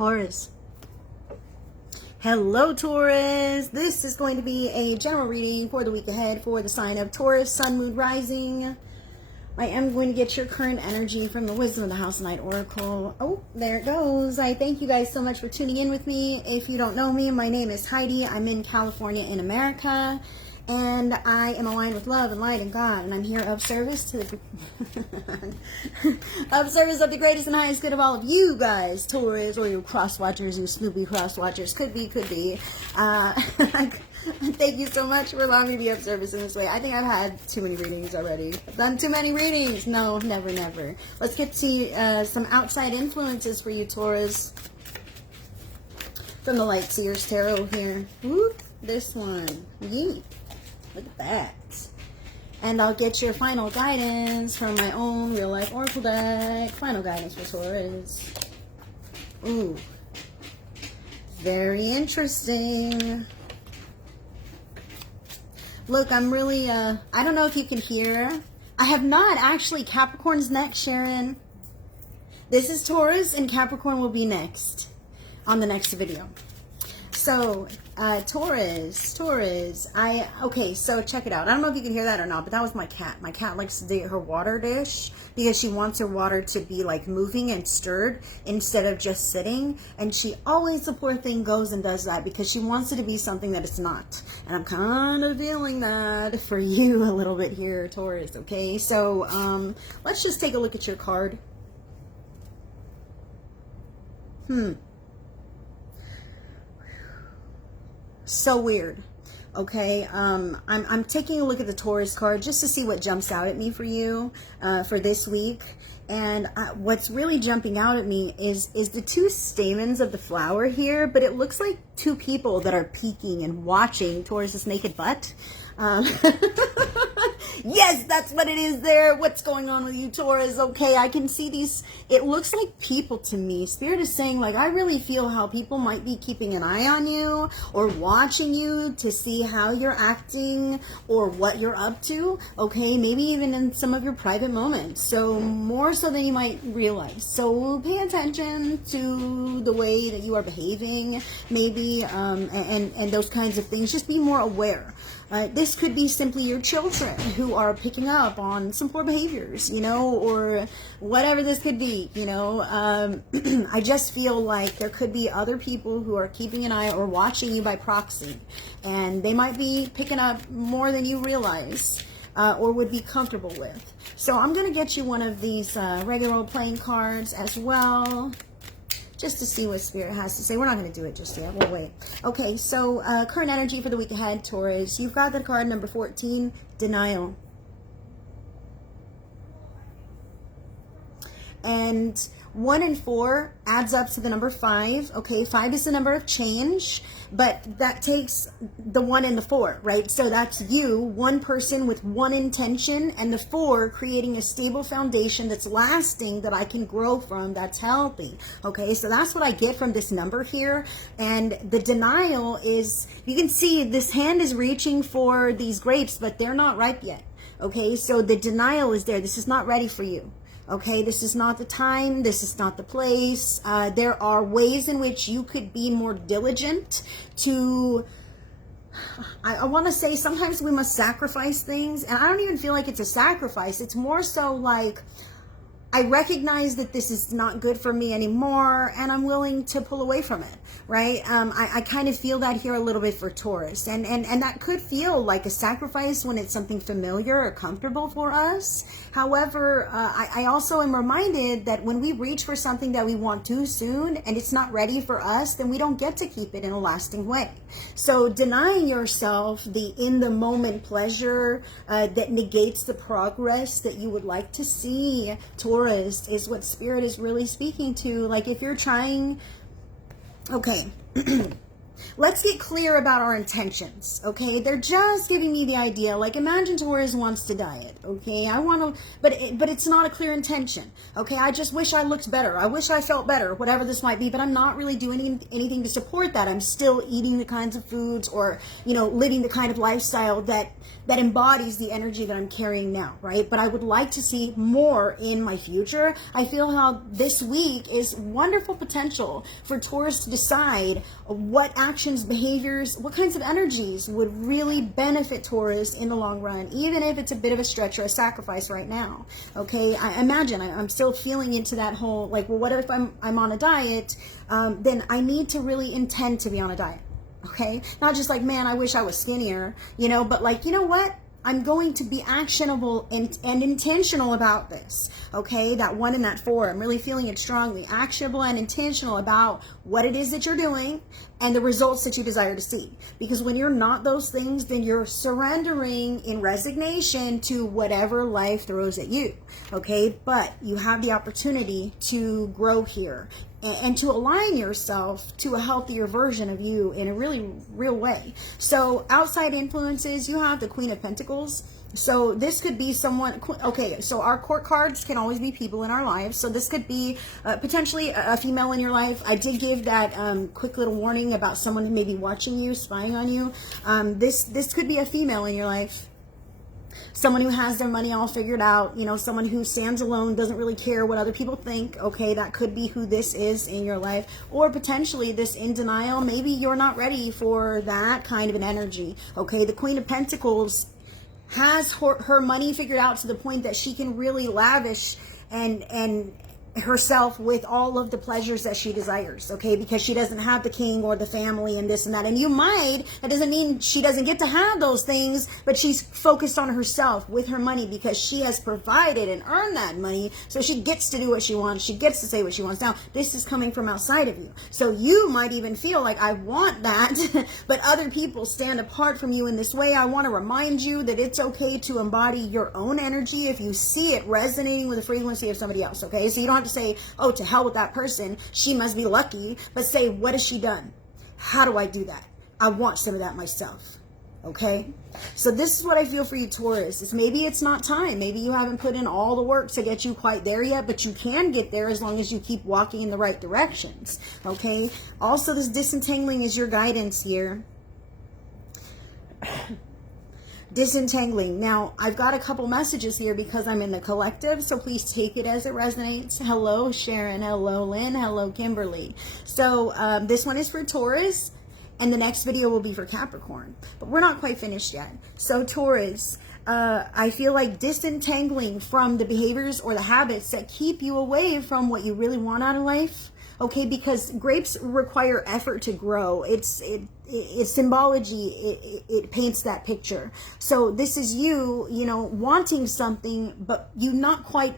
Taurus. Hello, Taurus. This is going to be a general reading for the week ahead for the sign of Taurus, Sun, Moon, Rising. I am going to get your current energy from the Wisdom of the House Night Oracle. Oh, there it goes. I thank you guys so much for tuning in with me. If you don't know me, my name is Heidi. I'm in California in America. And I am aligned with love and light and God, and I'm here of service to the of service of the greatest and highest good of all of you guys, Taurus, or you cross watchers, you Snoopy cross watchers. Could be. Thank you so much for allowing me to be of service in this way. I think I've had too many readings already. I've done too many readings. No, never. Let's get to some outside influences for you, Taurus, from the Light Seers Tarot here. Whoop, this one. Yeet. Look at that. And I'll get your final guidance from my own real life oracle deck. Final guidance for Taurus. Ooh. Very interesting. Look, I'm really, I don't know if you can hear. I have not actually. Capricorn's next, Sharon. This is Taurus, and Capricorn will be next on the next video. So, Taurus, okay, so check it out. I don't know if you can hear that or not, but that was my cat. My cat likes to do her water dish because she wants her water to be like moving and stirred instead of just sitting. And she always, the poor thing, goes and does that because she wants it to be something that it's not. And I'm kind of feeling that for you a little bit here, Taurus, okay? So, let's just take a look at your card. So weird. Okay, I'm taking a look at the Taurus card just to see what jumps out at me for you for this week. And what's really jumping out at me is the two stamens of the flower here, but it looks like two people that are peeking and watching Taurus's naked butt. Yes, that's what it is there. What's going on with you, Taurus? Okay, I can see these. It looks like people to me. Spirit is saying, like, I really feel how people might be keeping an eye on you or watching you to see how you're acting or what you're up to. Okay, maybe even in some of your private moments. So more so than you might realize. So pay attention to the way that you are behaving, maybe, and those kinds of things. Just be more aware. This could be simply your children who are picking up on some poor behaviors, you know, or whatever this could be, you know. I just feel like there could be other people who are keeping an eye or watching you by proxy, and they might be picking up more than you realize or would be comfortable with. So I'm going to get you one of these regular old playing cards as well, just to see what Spirit has to say. We're not going to do it just yet. We'll wait. Okay, so current energy for the week ahead, Taurus. You've got the card number 14, Denial. And 1 and 4 adds up to the number 5. Okay, 5 is the number of change, but that takes the 1 and the 4, right? So that's you, one person with one intention, and the 4 creating a stable foundation that's lasting, that I can grow from, that's healthy. Okay, so that's what I get from this number here. And the denial is, you can see this hand is reaching for these grapes, but they're not ripe yet. Okay, so the denial is there. This is not ready for you. Okay, this is not the time. This is not the place. There are ways in which you could be more diligent to, I want to say sometimes we must sacrifice things. And I don't even feel like it's a sacrifice. It's more so like, I recognize that this is not good for me anymore, and I'm willing to pull away from it, right? I kind of feel that here a little bit for Taurus, and that could feel like a sacrifice when it's something familiar or comfortable for us. However, I also am reminded that when we reach for something that we want too soon and it's not ready for us, then we don't get to keep it in a lasting way. So denying yourself the in-the-moment pleasure that negates the progress that you would like to see, Taurus, is what Spirit is really speaking to. Like if you're trying, okay, let's get clear about our intentions, okay? They're just giving me the idea. Like, imagine Taurus wants to diet, okay? I want to, but it's not a clear intention, okay? I just wish I looked better. I wish I felt better, whatever this might be, but I'm not really doing anything to support that. I'm still eating the kinds of foods or, you know, living the kind of lifestyle that embodies the energy that I'm carrying now, right? But I would like to see more in my future. I feel how this week is wonderful potential for Taurus to decide what actions, behaviors, what kinds of energies would really benefit Taurus in the long run, even if it's a bit of a stretch or a sacrifice right now. Okay, I imagine I'm still feeling into that whole, like, well, what if I'm on a diet? Then I need to really intend to be on a diet. Okay, not just like, man, I wish I was skinnier, you know, but like, you know what? I'm going to be actionable and intentional about this. Okay, that 1 and that 4, I'm really feeling it strongly. Actionable and intentional about what it is that you're doing and the results that you desire to see. Because when you're not those things, then you're surrendering in resignation to whatever life throws at you. Okay, but you have the opportunity to grow here and to align yourself to a healthier version of you in a really real way. So outside influences, you have the Queen of Pentacles. So this could be someone, okay, so our court cards can always be people in our lives. So this could be potentially a female in your life. I did give that quick little warning about someone who may be watching you, spying on you. This could be a female in your life. Someone who has their money all figured out, you know, someone who stands alone, doesn't really care what other people think. Okay, that could be who this is in your life. Or potentially this in denial. Maybe you're not ready for that kind of an energy. Okay, the Queen of Pentacles has her money figured out to the point that she can really lavish and herself with all of the pleasures that she desires, okay, because she doesn't have the king or the family and this and that. And you might, that doesn't mean she doesn't get to have those things, but she's focused on herself with her money because she has provided and earned that money, so she gets to do what she wants, she gets to say what she wants. Now, this is coming from outside of you, so you might even feel like, I want that, but other people stand apart from you in this way. I want to remind you that it's okay to embody your own energy if you see it resonating with the frequency of somebody else, okay? So you don't have to say, oh, to hell with that person, she must be lucky, but say, what has she done? How do I do that? I want some of that myself. Okay, so this is what I feel for you, Taurus. Is maybe it's not time. Maybe you haven't put in all the work to get you quite there yet, but you can get there as long as you keep walking in the right directions. Okay, also this disentangling is your guidance here. Disentangling. Now, I've got a couple messages here because I'm in the collective, so please take it as it resonates. Hello, Sharon. Hello, Lynn. Hello, Kimberly. So this one is for Taurus, and the next video will be for Capricorn. But we're not quite finished yet. So Taurus, I feel like disentangling from the behaviors or the habits that keep you away from what you really want out of life. Okay, because grapes require effort to grow. It's symbology. It paints that picture. So this is you know, wanting something, but you not quite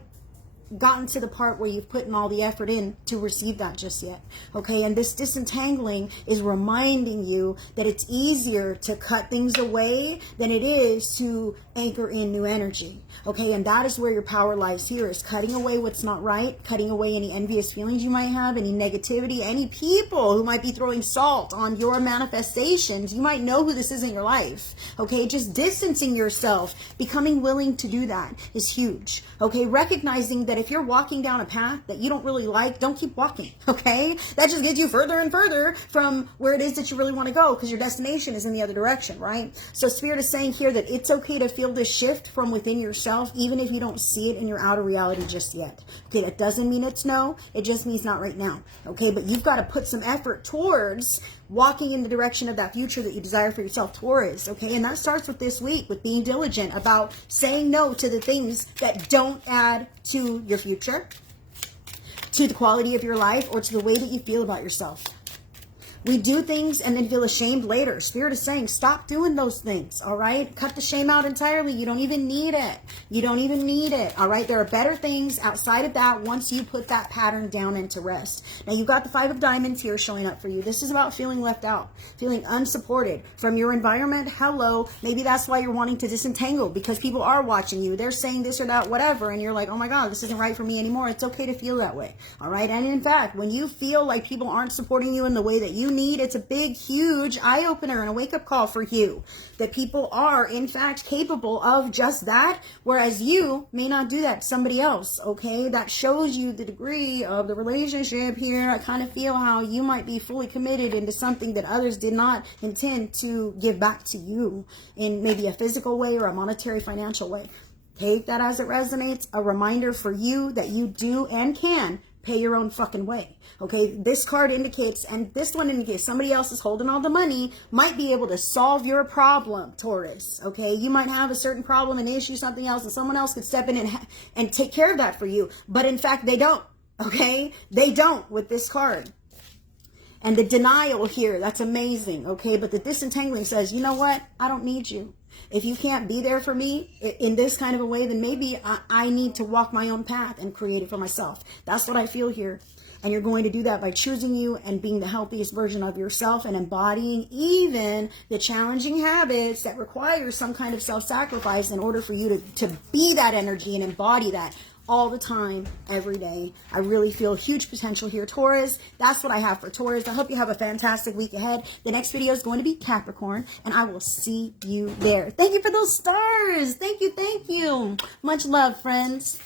gotten to the part where you've put in all the effort in to receive that just yet. Okay, and this disentangling is reminding you that it's easier to cut things away than it is to anchor in new energy. Okay, and that is where your power lies here, is cutting away what's not right, cutting away any envious feelings you might have, any negativity, any people who might be throwing salt on your manifestations. You might know who this is in your life. Okay, just distancing yourself, becoming willing to do that is huge. Okay, recognizing that if you're walking down a path that you don't really like, don't keep walking, okay? That just gets you further and further from where it is that you really want to go, because your destination is in the other direction, right? So Spirit is saying here that it's okay to feel this shift from within yourself, even if you don't see it in your outer reality just yet. Okay, that doesn't mean it's no, it just means not right now, okay? But you've got to put some effort towards walking in the direction of that future that you desire for yourself, Taurus, okay? And that starts with this week, with being diligent about saying no to the things that don't add to your future, to the quality of your life, or to the way that you feel about yourself. We do things and then feel ashamed later. Spirit is saying, stop doing those things, all right? Cut the shame out entirely. You don't even need it. You don't even need it, all right? There are better things outside of that once you put that pattern down into rest. Now, you've got the 5 of Diamonds here showing up for you. This is about feeling left out, feeling unsupported from your environment. Hello. Maybe that's why you're wanting to disentangle, because people are watching you. They're saying this or that, whatever, and you're like, oh my God, this isn't right for me anymore. It's okay to feel that way, all right? And in fact, when you feel like people aren't supporting you in the way that you need. It's a big, huge eye-opener and a wake-up call for you, that people are, in fact, capable of just that, whereas you may not do that to somebody else, okay? That shows you the degree of the relationship here. I kind of feel how you might be fully committed into something that others did not intend to give back to you in maybe a physical way or a monetary, financial way. Take that as it resonates. A reminder for you that you do and can pay your own fucking way. Okay, this card indicates, and this one indicates somebody else is holding all the money, might be able to solve your problem, Taurus. Okay, you might have a certain problem, an issue, something else, and someone else could step in and take care of that for you. But in fact, they don't. Okay, they don't with this card. And the denial here, that's amazing. Okay, but the disentangling says, you know what? I don't need you. If you can't be there for me in this kind of a way, then maybe I need to walk my own path and create it for myself. That's what I feel here. And you're going to do that by choosing you and being the healthiest version of yourself and embodying even the challenging habits that require some kind of self-sacrifice in order for you to be that energy and embody that all the time, every day. I really feel huge potential here, Taurus. That's what I have for Taurus. I hope you have a fantastic week ahead. The next video is going to be Capricorn, and I will see you there. Thank you for those stars. Thank you, thank you. Much love, friends.